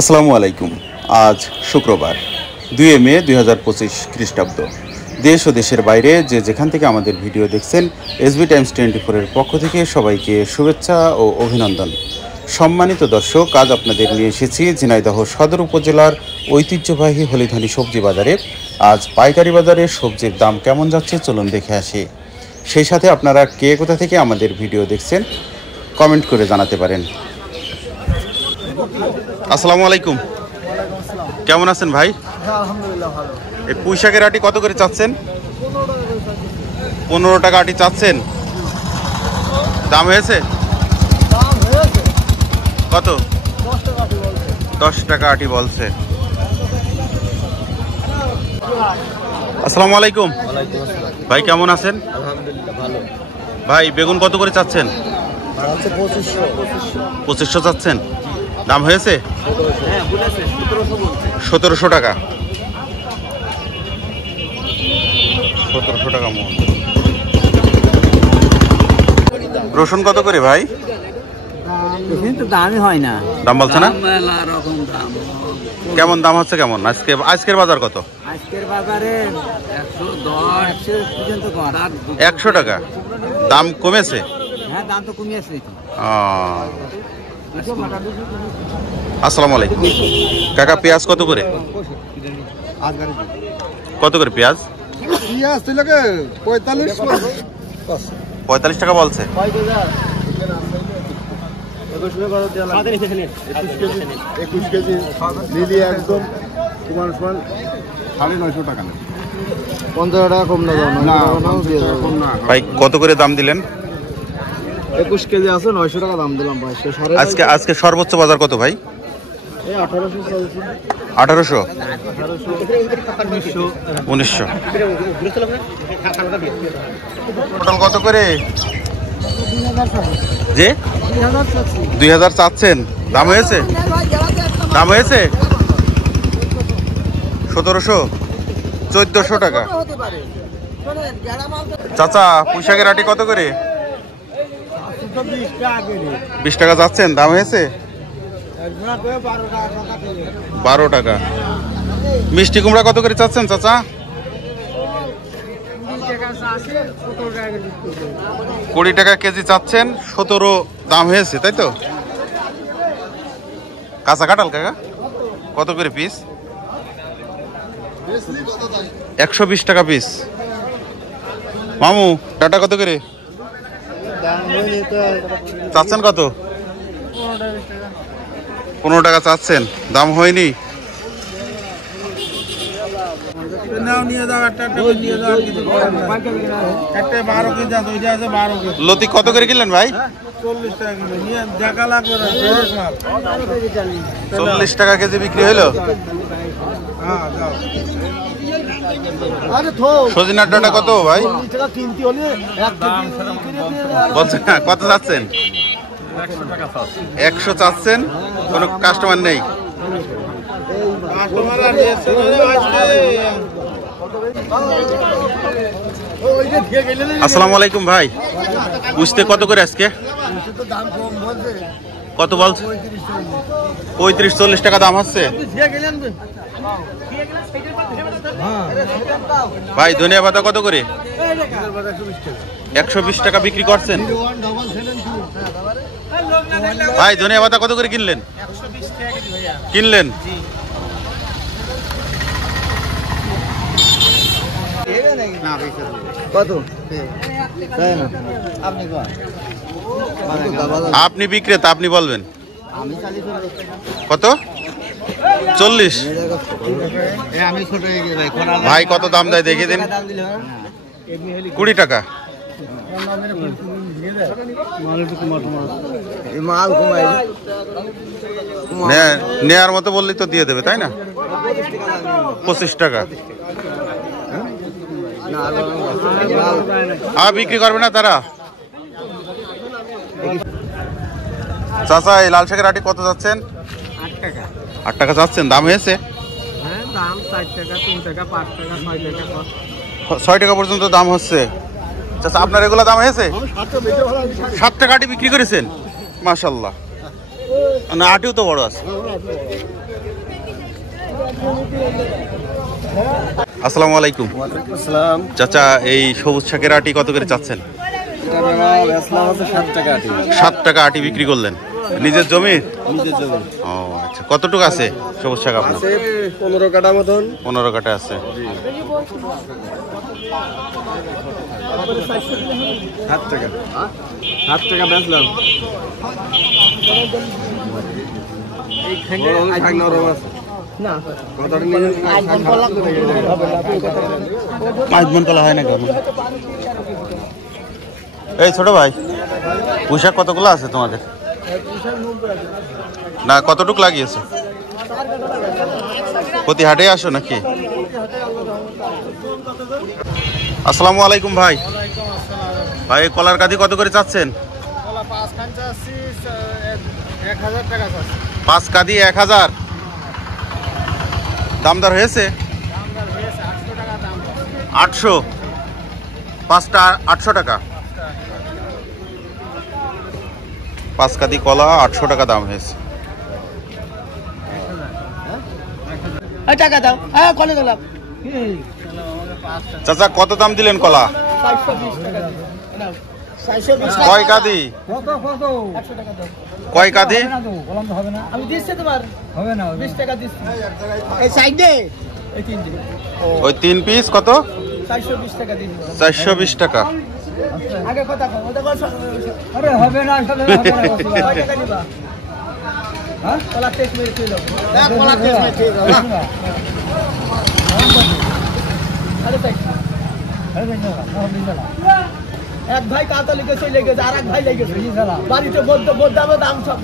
আসসালামু আলাইকুম। আজ শুক্রবার 2 মে 2025 খ্রিস্টাব্দ। দেশ ও দেশের বাইরে যে যেখান থেকে আমাদের ভিডিও দেখছেন, এসবি টাইমস 24-এর পক্ষ থেকে সবাইকে শুভেচ্ছা ও অভিনন্দন। সম্মানিত দর্শক, আজ আপনাদের নিয়ে এসেছি ঝিনাইদহ সদর উপজেলার ঐতিহ্যবাহী হলিধানি সবজি বাজারে। আজ পাইকারি বাজারে সবজির দাম কেমন যাচ্ছে চলুন দেখে আসি। সেই সাথে আপনারা কে কোথা থেকে আমাদের ভিডিও দেখছেন কমেন্ট করে জানাতে পারেন। আসসালামু আলাইকুম, কেমন আছেন ভাই? আলহামদুলিল্লাহ ভালো। এই পুঁই শাকের আটি কত করে চাচ্ছেন? 15 টাকা আটি চাচ্ছেন। দাম হয়েছে? দাম হয়েছে কত? 10 টাকা বলছে। 10 টাকা আটি বলছে। আসসালামু আলাইকুম ভাই, কেমন আছেন? আলহামদুলিল্লাহ ভালো। ভাই বেগুন কত করে চাচ্ছেন? আছে 2500। 2500 চাচ্ছেন। দাম হয়েছে? হ্যাঁ বলেছে 1700 বলছে। 1700 টাকা। 1700 টাকা মন। রসুন কত করে ভাই? কিন্তু দামই হয় না। দাম বলছে না? মেলা রকম দাম। কেমন দাম হচ্ছে কেমন? আজকের বাজার কত? আজকের বাজারে 110 পর্যন্ত করা। 100 টাকা। দাম কমেছে? হ্যাঁ দাম তো কমিয়েছে। আসসালামু আলাইকুম কাকা, পেঁয়াজ কত করে? কত করে পেঁয়াজ? পেঁয়াজ ছিল কে 45 45 টাকা বলছে। 21 কেজি লিলি একদম সমান 950 টাকা না। 50 টাকা কম না ভাই কত করে দাম দিলেন? 21 কেজি আছে 900 টাকা দাম দিলাম ভাই। আজকে সর্বোচ্চ বাজার কত ভাই? এই 1800 চলছে। 1800 1900। টোটাল কত করে? যে 2000 চাচ্ছেন। দাম হয়েছে? দাম হয়েছে 1700 1400 টাকা। চাচা পুঁই শাকের আটি কত করে? 20 টাকা যাচ্ছেন। দাম হয়েছে 12 টাকা। মিষ্টি কুমড়া কত করে চাচ্ছেন চাচা? 20 টাকা কেজি চাচ্ছেন। 17 দাম হয়েছে, তাই তো? কাঁচা কাঁঠাল কাকা কত করে পিস? 120 টাকা পিস। মামু ডাটা কত করে চাচ্ছেন? কত? 15 টাকা চাচ্ছেন। দাম হয়নি? লতি কত করে কিনলেন ভাই? 40 টাকা কেজি বিক্রি হইলো। সজিনার ডাটা কত ভাই বলছেন? কত চাচ্ছেন? 100 চাচ্ছেন। কোনো কাস্টমার নেই? আসসালামু আলাইকুম ভাই, বুঝতে কত করে আজকে? কত বলছে? 35-40 টাকা দাম হচ্ছে ভাই। ধনিয়া পাতা কত করে? 120 টাকা বিক্রি করছেন ভাই। ধনিয়া পাতা কত করে কিনলেন? কিনলেন? আপনি বিক্রেতা, আপনি বলবেন কত? 40 ভাই। কত দাম দেয় দেখে দিন। 20 টাকা। নেয়ার মতো বললেই তো দিয়ে দেবে, তাই না? 25 টাকা। আর বিক্রি করবে না তারা? চাচা এই লাল শাকের আটি কত যাচ্ছেন? 8 টাকা। 8 টাকা যাচ্ছেন। দাম হয়েছে? হ্যাঁ দাম 4 টাকা 3 টাকা 5 টাকা 6 টাকা 6 টাকা পর্যন্ত দাম হচ্ছে। চাচা আপনার এগুলো দাম হয়েছে? 7 টাকা আটি বিক্রি করেছেন? মাশাআল্লাহ। না আটিও তো বড় আছে। আসসালামু আলাইকুম। আসসালাম। চাচা এই সবুজ শাকের আটি কত করে চাচ্ছেন? 7 টাকা আটি। 7 টাকা আটি বিক্রি করলেন নিজের জমি? নিজের জমি। ও আচ্ছা, কতটুকু আছে সবুজ শাক আপনার? 15 কাঠা মতন। 15 কাঠা আছে। 7 টাকা। 7 টাকা বেচলাম। আজমন কলা হয় না কেন? এই ছোট ভাই, পোশাক কতগুলো আছে তোমাদের? না কতটুকু লাগিয়েছো? প্রতি হাটে আসো নাকি? আসসালামু আলাইকুম ভাই। ভাই কলার কাঠি কত করে চাচ্ছেন? 5 কাঠি 1000। দামদার হয়েছে? 800। 5টা 800 টাকা। 5 কাঠি কলা 800 টাকা দাম হয়েছে। টাকা দাও। হ্যাঁ কলে দিলাম। চাচা কত দাম দিলেন কলা? 420 কয় কাঠি? কয় কাঠি? আমি দিচ্ছি তোমার হবে না 20 টাকা দিচ্ছি। এই সাইডে এই তিনটে ওই 3 পিস কত? 420 টাকা দিচ্ছি। 420 টাকা। আগে কথা কও। ওটা কত? আরে হবে না আসলে হবে না। কয় টাকা দিবা? হ্যাঁ কলা টেস্ট মেরে খেয়ে দাও। হ্যাঁ কলা টেস্ট মেরে খেয়ে দাও। আরে তাই এক ভাই কাতা লিখে চলে গেছে, আর এক ভাই লেগেছে বাড়িতে বদ্ধ দাম সব।